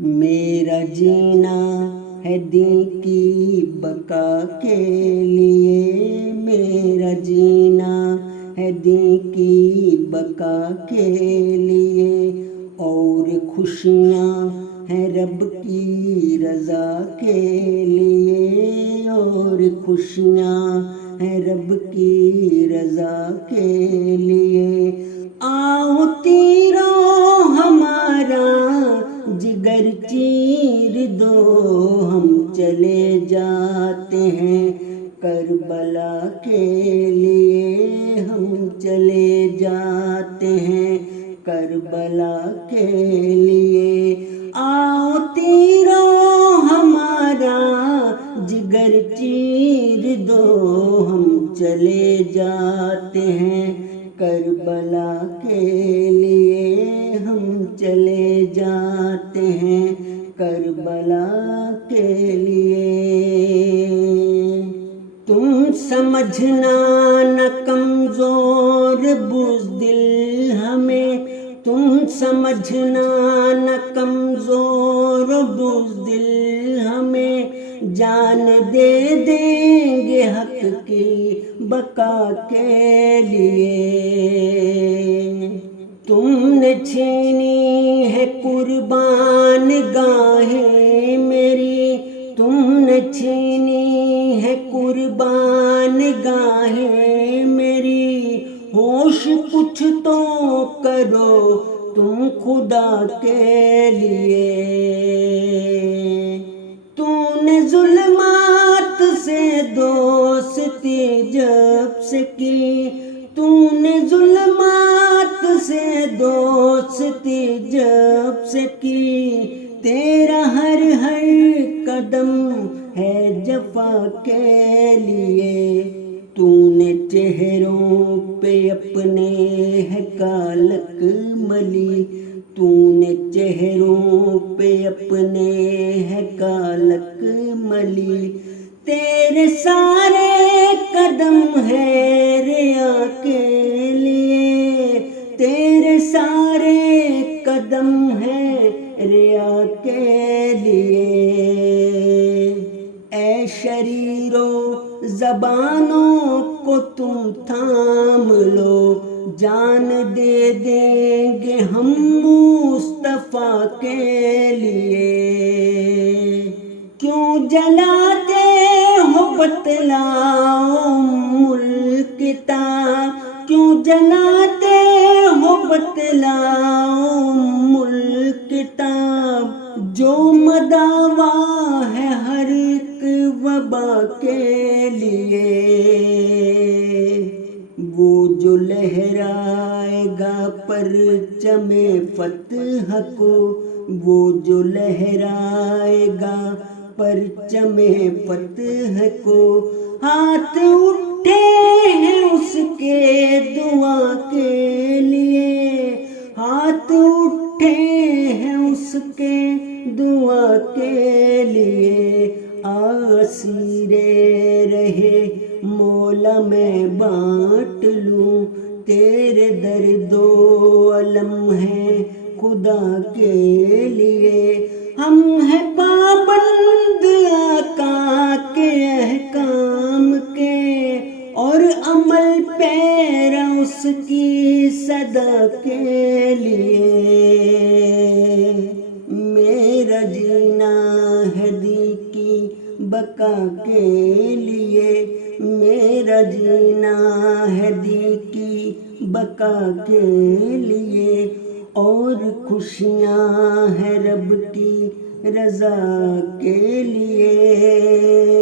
میرا جینا ہے دین کی بقا کے لیے، میرا جینا ہے دین کی بقا کے لیے، اور خوشیاں ہیں رب کی رضا کے لیے، اور خوشیاں ہیں رب کی رضا کے لیے۔ آؤ تیروں ہمارا جگر چیر دو، ہم چلے جاتے ہیں کربلا کے لیے، ہم چلے جاتے ہیں کربلا کے لیے۔ آؤ تیروں ہمارا جگر چیر دو، ہم چلے جاتے ہیں کربلا کے لیے، ہم چلے جاتے ہیں کربلا کے لیے۔ تم سمجھنا نہ کمزور بزدل ہمیں، تم سمجھنا نہ کمزور بزدل ہمیں، جان دے دیں گے حق کی بقا کے لیے۔ تم نے چھینی ہے قربان گاہیں میری، تم نے چھینی ہے قربان گاہیں میری، ہوش کچھ تو کرو تم خدا کے لیے۔ تو نے ظلمات سے دوستی جب سے کی، تو نے ظلمات سے دوستی جب سے کی، تیرا ہر قدم ہے جفا کے لیے۔ تو نے چہروں پہ اپنے ہے کالک ملی، تو نے چہروں پہ اپنے ہے کالک ملی، تیرے سارے قدم ہے ریا کے لیے، تیرے سارے قدم ہے ریا کے لیے۔ اے شریرو زبانوں کو تم تھام لو، جان دے دیں گے ہم مصطفیٰ کے لیے۔ کیوں جلاتے ہو بتلاؤ الکتاب، کیوں جلاتے ہو بتلاؤ الکتاب، جو مداوا ہے ہر ایک وبا کے لیے۔ وہ جو لہرائے گا پرچم فتح کو، وہ جو لہرائے گا پرچم فتح کو، ہاتھ اٹھے ہیں اس کے دعا کے لیے، ہاتھ اٹھے ہیں اس کے دعا کے لیے۔ اسیر رہے مولا میں بانٹ لوں، تیرے درد و الم ہے خدا کے لیے۔ ہم ہیں پابند آقا کے احکام کے، اور عمل پیرا اس کی صدا کے لیے۔ میرا جینا ہے دی کی بقا کے لیے، میرا جینا ہے دی کی بقا کے لیے، اور خوشیاں ہیں رب کی رضا کے لیے۔